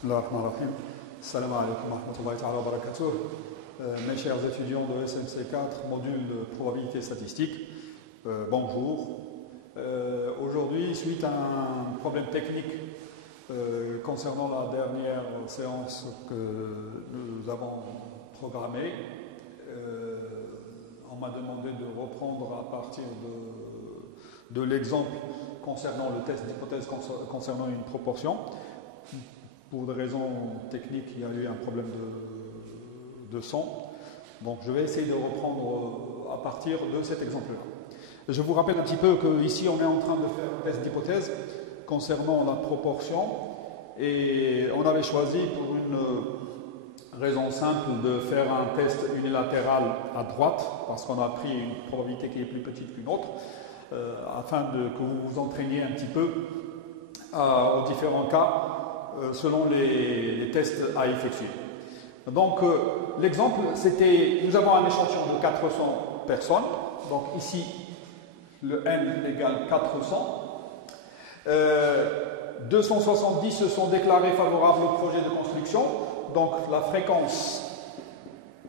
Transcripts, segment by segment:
Bismillahirrahmanirrahim. Salam alaikum wa rahmatullahi wa barakatuh. Mes chers étudiants de SMC4, module de probabilité statistique, bonjour. Aujourd'hui, suite à un problème technique concernant la dernière séance que nous avons programmée, on m'a demandé de reprendre à partir de l'exemple concernant le test d'hypothèse concernant une proportion. Pour des raisons techniques, il y a eu un problème de son. Donc je vais essayer de reprendre à partir de cet exemple-là. Je vous rappelle un petit peu qu'ici on est en train de faire un test d'hypothèse concernant la proportion et on avait choisi pour une raison simple de faire un test unilatéral à droite parce qu'on a pris une probabilité qui est plus petite qu'une autre afin que vous vous entraîniez un petit peu aux différents cas selon les tests à effectuer. Donc l'exemple c'était, nous avons un échantillon de 400 personnes, donc ici le n égale 400, 270 se sont déclarés favorables au projet de construction, donc la fréquence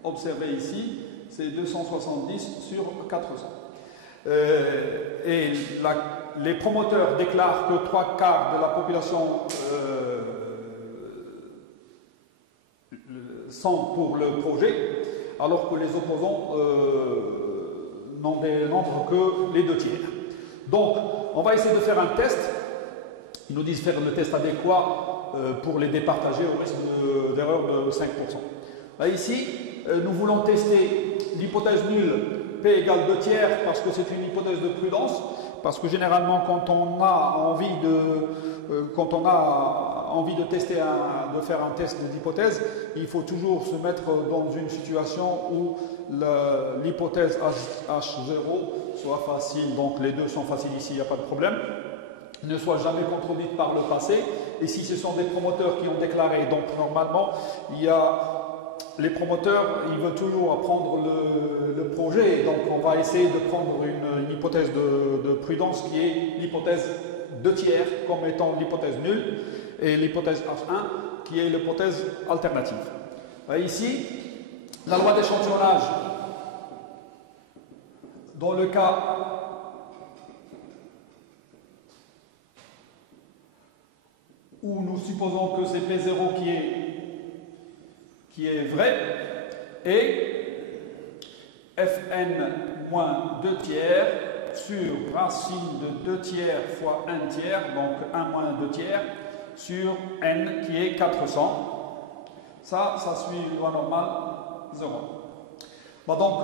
observée ici c'est 270 sur 400. Et les promoteurs déclarent que 3/4 de la population sont pour le projet, alors que les opposants n'en dénombrent que les 2/3. Donc, on va essayer de faire un test. Ils nous disent faire le test adéquat pour les départager au risque d'erreur de 5%. Là, ici, nous voulons tester l'hypothèse nulle P égale 2/3 parce que c'est une hypothèse de prudence, parce que généralement quand on a envie de tester de faire un test d'hypothèse, il faut toujours se mettre dans une situation où l'hypothèse H0 soit facile, donc les deux sont faciles ici, il n'y a pas de problème, ne soit jamais contredite par le passé, et si ce sont des promoteurs qui ont déclaré, donc normalement il y a les promoteurs, ils veulent toujours apprendre le projet, donc on va essayer de prendre une hypothèse de prudence qui est l'hypothèse 2/3 comme étant l'hypothèse nulle et l'hypothèse H1 qui est l'hypothèse alternative. Ici, la loi d'échantillonnage, dans le cas où nous supposons que c'est P0 qui est vrai, et Fn moins 2/3 sur racine de 2/3 fois 1/3, donc 1 moins 2/3, sur n qui est 400. Ça suit loi normale 0. Bon, donc,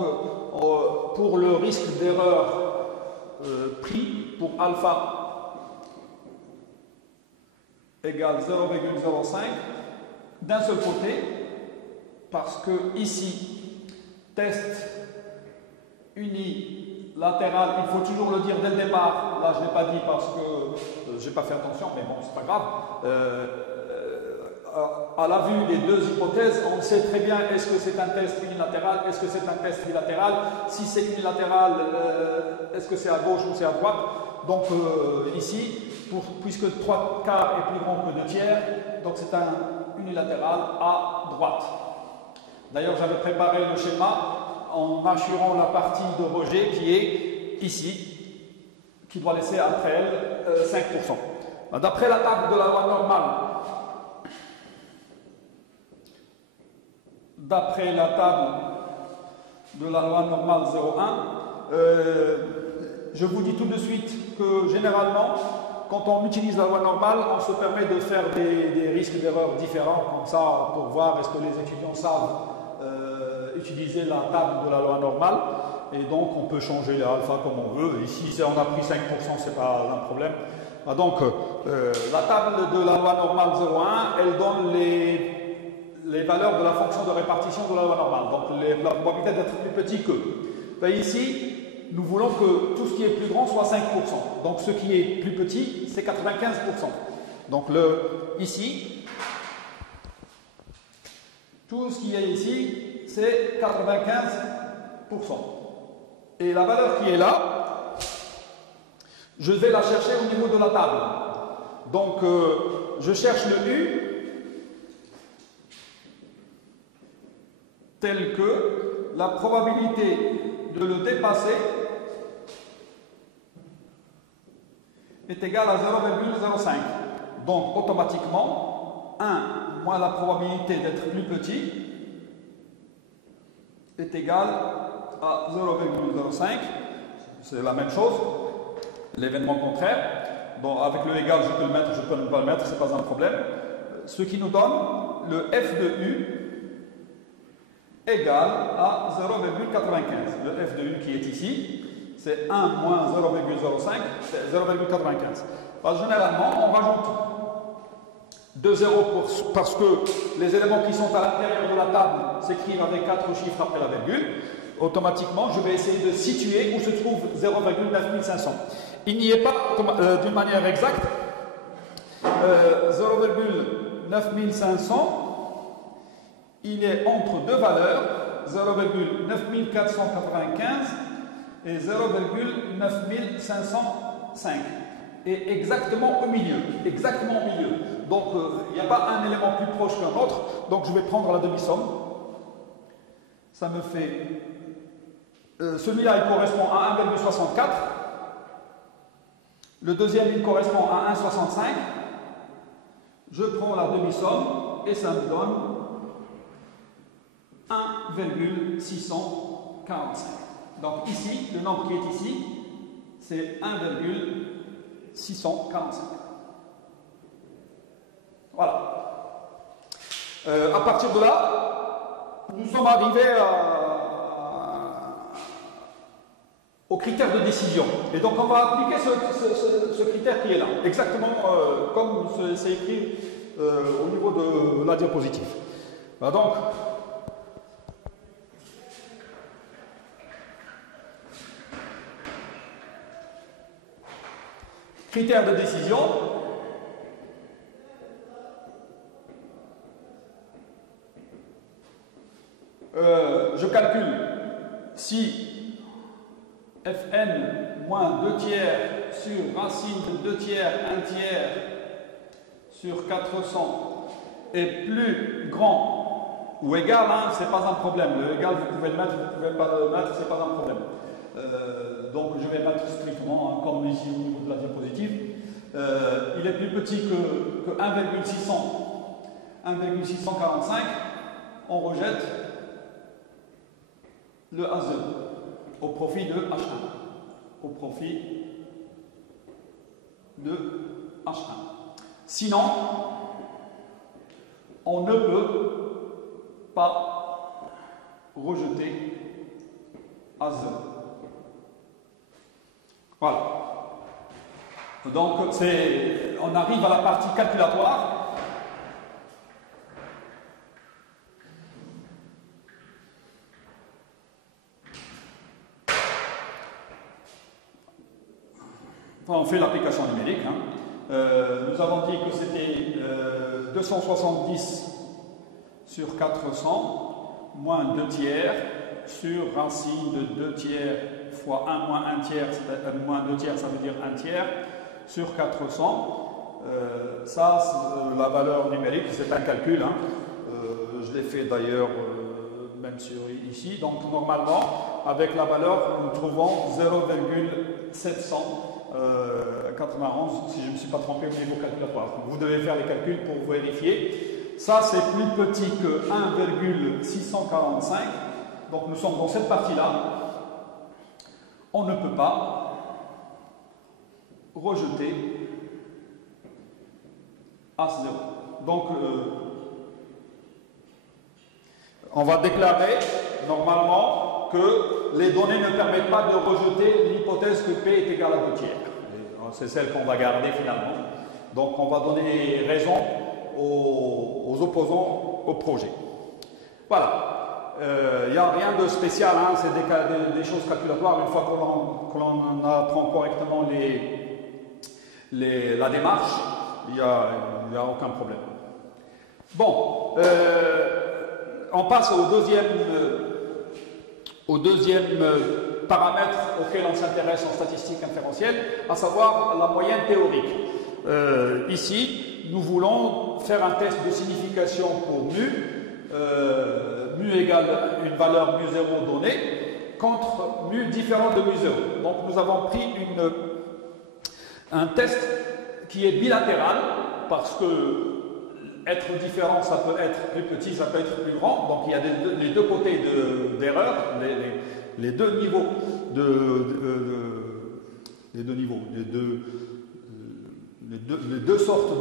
pour le risque d'erreur pris pour alpha égale 0,05, d'un seul côté, parce que ici, test unilatéral, il faut toujours le dire dès le départ. Là, je ne l'ai pas dit parce que je n'ai pas fait attention, mais bon, c'est pas grave. À la vue des deux hypothèses, on sait très bien est-ce que c'est un test unilatéral, est-ce que c'est un test bilatéral. Si c'est unilatéral, est-ce que c'est à gauche ou c'est à droite. Donc ici, puisque 3/4 est plus grand que 2/3, donc c'est un unilatéral à droite. D'ailleurs, j'avais préparé le schéma en assurant la partie de rejet qui est ici, qui doit laisser après elle 5%. D'après la table de la loi normale, normale 0,1, je vous dis tout de suite que généralement, quand on utilise la loi normale, on se permet de faire des risques d'erreur différents, comme ça, pour voir est-ce que les étudiants savent utiliser la table de la loi normale, et donc on peut changer les alpha comme on veut. Ici, on a pris 5%, c'est pas un problème. Donc, la table de la loi normale 0,1, elle donne les valeurs de la fonction de répartition de la loi normale, donc la probabilité d'être plus petit que. Ici, nous voulons que tout ce qui est plus grand soit 5%. Donc ce qui est plus petit, c'est 95%. Donc ici, tout ce qui est ici, c'est 95%. Et la valeur qui est là, je vais la chercher au niveau de la table. Donc je cherche le U, tel que la probabilité de le dépasser est égale à 0,05. Donc, automatiquement, 1 moins la probabilité d'être plus petit est égal à 0,05. C'est la même chose, l'événement contraire. Donc, avec le égal, je peux le mettre, je peux ne pas le mettre, ce n'est pas un problème. Ce qui nous donne le f de u égal à 0,95. Le f de u qui est ici, c'est 1 moins 0,05, c'est 0,95. Généralement, on rajoute 2 zéros parce que les éléments qui sont à l'intérieur de la table s'écrivent avec 4 chiffres après la virgule. Automatiquement, je vais essayer de situer où se trouve 0,9500. Il n'y est pas, d'une manière exacte, 0,9500, il est entre deux valeurs, 0,9495 et 0,9505. Et exactement au milieu. Exactement au milieu. Donc, il n'y a pas un élément plus proche qu'un autre. Donc, je vais prendre la demi-somme. Ça me fait... celui-là, il correspond à 1,64. Le deuxième, il correspond à 1,65. Je prends la demi-somme et ça me donne 1,645. Donc ici, le nombre qui est ici, c'est 1,645. Voilà. À partir de là, nous sommes arrivés au critère de décision. Et donc on va appliquer ce critère qui est là, exactement comme c'est écrit au niveau de la diapositive. Voilà, donc, critère de décision. Je calcule si Fn moins 2 tiers sur racine de 2 tiers, 1 tiers sur 400 est plus grand ou égal, hein, c'est pas un problème. Le égal, vous pouvez le mettre, vous pouvez pas le mettre, c'est pas un problème. Donc je vais mettre strictement, hein, comme ici au niveau de la diapositive. Il est plus petit que 1,645. On rejette le A0 au profit de H1. Au profit de H1. Sinon, on ne peut pas rejeter A0. Voilà. Donc, on arrive à la partie calculatoire. Enfin, on fait l'application numérique. Hein. Nous avons dit que c'était 270 sur 400 moins 2 tiers sur racine de 2 tiers fois 1 moins 1 tiers, moins 2 tiers, ça veut dire 1 tiers, sur 400. Ça, la valeur numérique, c'est un calcul. Hein. Je l'ai fait d'ailleurs même sur ici. Donc, normalement, avec la valeur, nous trouvons 0,791, si je ne me suis pas trompé au niveau calculatoire. Donc, vous devez faire les calculs pour vérifier. Ça, c'est plus petit que 1,645. Donc, nous sommes dans cette partie-là. On ne peut pas rejeter A0. Donc, on va déclarer normalement que les données ne permettent pas de rejeter l'hypothèse que P est égal à 2 tiers. C'est celle qu'on va garder finalement. Donc, on va donner raison aux opposants au projet. Voilà. Il n'y a rien de spécial, hein, c'est des choses calculatoires. Une fois que l'on apprend correctement la démarche, il n'y a aucun problème. Bon, on passe au deuxième paramètre auquel on s'intéresse en statistique inférentielle, à savoir la moyenne théorique. Ici, nous voulons faire un test de signification pour mu mu égale une valeur mu0 donnée, contre mu différent de mu0. Donc nous avons pris un test qui est bilatéral, parce que être différent, ça peut être plus petit, ça peut être plus grand. Donc il y a les deux côtés d'erreur, les deux niveaux les deux sortes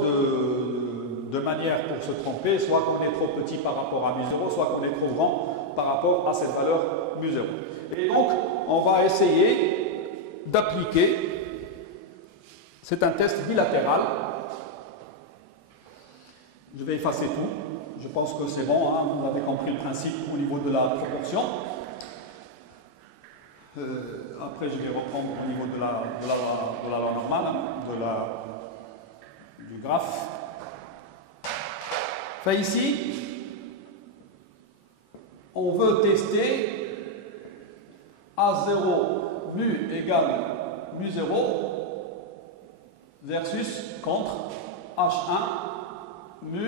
de manières pour se tromper, soit qu'on est trop petit par rapport à mu0, soit qu'on est trop grand par rapport à cette valeur mu0. Et donc, on va essayer d'appliquer, c'est un test bilatéral. Je vais effacer tout, je pense que c'est bon, hein, vous avez compris le principe au niveau de la proportion. Après, je vais reprendre au niveau de la loi normale, du graphe. Enfin, ici, on veut tester A0 mu égale mu0 versus contre H1 mu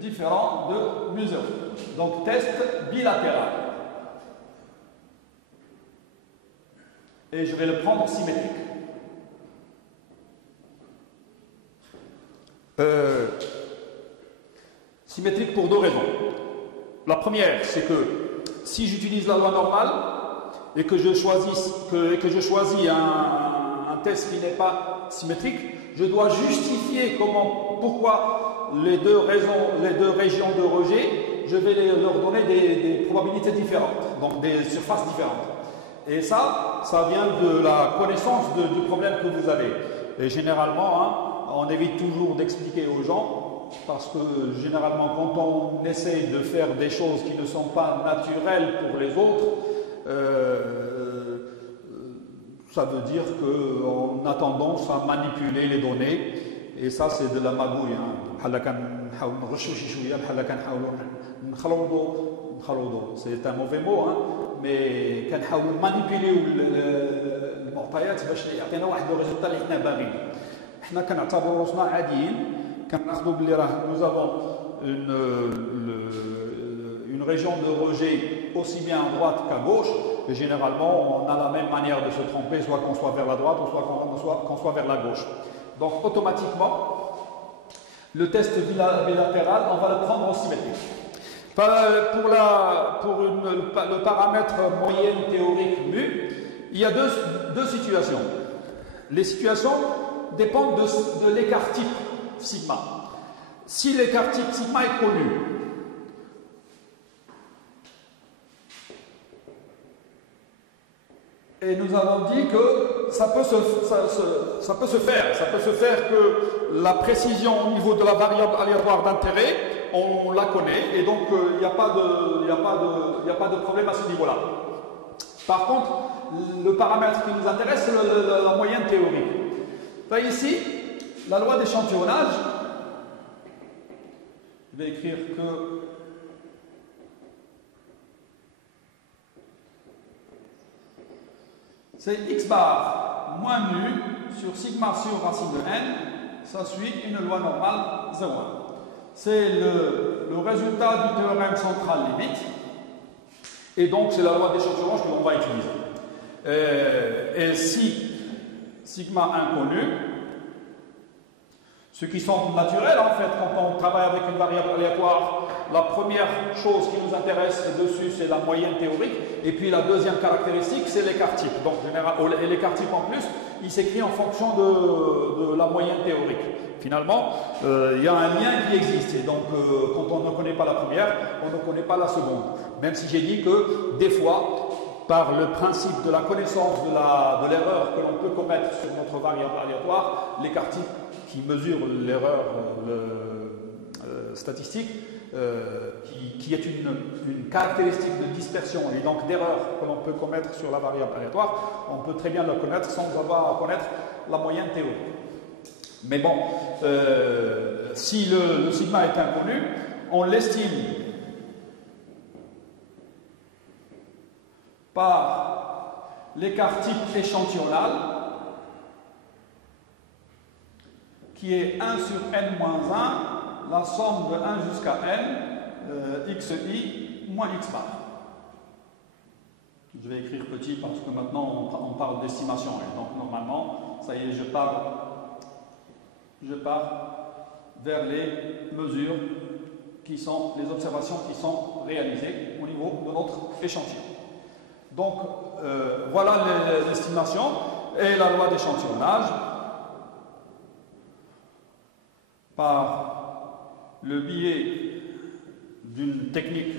différent de mu0. Donc, test bilatéral. Et je vais le prendre symétrique. Symétrique pour deux raisons. La première, c'est que si j'utilise la loi normale et que je choisis un test qui n'est pas symétrique, je dois justifier pourquoi les deux régions de rejet, je vais leur donner des probabilités différentes, donc des surfaces différentes. Et ça vient de la connaissance du problème que vous avez. Et généralement, hein, on évite toujours d'expliquer aux gens, parce que généralement, quand on essaye de faire des choses qui ne sont pas naturelles pour les autres, ça veut dire qu'on a tendance à manipuler les données, et ça c'est de la magouille. C'est un mauvais mot, hein, mais كنحاولوا manipuler المعطيات باش يعطينا واحد لو ريزولتا اللي حنا باغيين. حنا كنعتبروا روسنا عاديين، كناخذوا باللي راه nous avons une région de rejet aussi bien à droite qu'à gauche, et généralement on a la même manière de se tromper, soit qu'on soit vers la droite ou soit qu'on soit vers la gauche. Donc automatiquement, le test bilatéral, on va le prendre en symétrique. Pour le paramètre moyenne théorique mu, il y a deux situations. Les situations dépendent de l'écart type sigma. Si l'écart type sigma est connu, et nous avons dit que ça peut se faire que la précision au niveau de la variable aléatoire d'intérêt, on la connaît, et donc il n'y a pas de problème à ce niveau-là. Par contre, le paramètre qui nous intéresse, c'est la moyenne théorique. Enfin, ici, la loi d'échantillonnage, je vais écrire que c'est x bar moins mu sur sigma sur racine de n, ça suit une loi normale 0,1. C'est le résultat du théorème central limite, et donc c'est la loi d'échantillonnage que l'on va utiliser. Et si sigma inconnu, ceux qui sont naturels en fait, quand on travaille avec une variable aléatoire, la première chose qui nous intéresse dessus, c'est la moyenne théorique, et puis la deuxième caractéristique, c'est l'écart type. Donc l'écart type en plus, il s'écrit en fonction de la moyenne théorique. Finalement, il y a un lien qui existe, et donc quand on ne connaît pas la première, on ne connaît pas la seconde. Même si j'ai dit que des fois, par le principe de la connaissance de l'erreur que l'on peut commettre sur notre variable aléatoire, l'écart type qui mesure l'erreur statistique, qui est une caractéristique de dispersion et donc d'erreur que l'on peut commettre sur la variable aléatoire, on peut très bien la connaître sans avoir à connaître la moyenne théorique. Mais bon, si le sigma est inconnu, on l'estime par l'écart type échantillonnal qui est 1 sur n-1, la somme de 1 jusqu'à n xi moins x bar. Je vais écrire petit parce que maintenant on parle d'estimation. Et donc normalement, ça y est, je pars vers les mesures qui sont les observations qui sont réalisées au niveau de notre échantillon. Donc voilà l'estimation et la loi d'échantillonnage par le biais d'une technique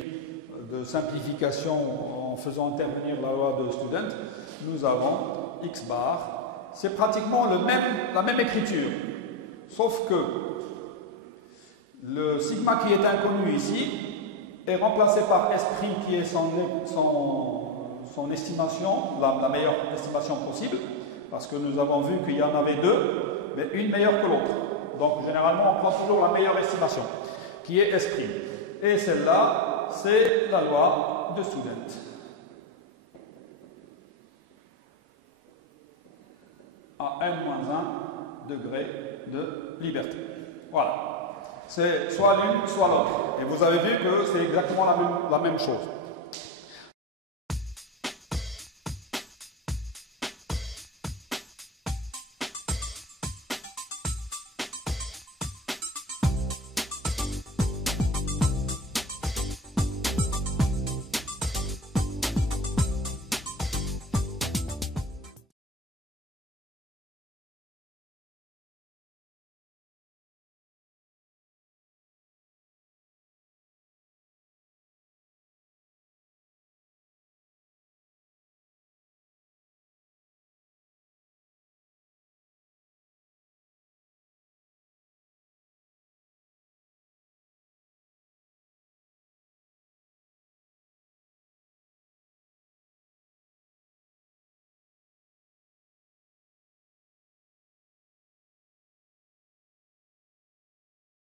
de simplification en faisant intervenir la loi de Student, nous avons x bar. C'est pratiquement la même écriture, sauf que le sigma qui est inconnu ici est remplacé par S' qui est son estimation, la meilleure estimation possible, parce que nous avons vu qu'il y en avait deux, mais une meilleure que l'autre. Donc généralement on prend toujours la meilleure estimation, qui est S'. Et celle-là, c'est la loi de Student. À n-1 degré de liberté. Voilà. C'est soit l'une, soit l'autre. Et vous avez vu que c'est exactement la même chose.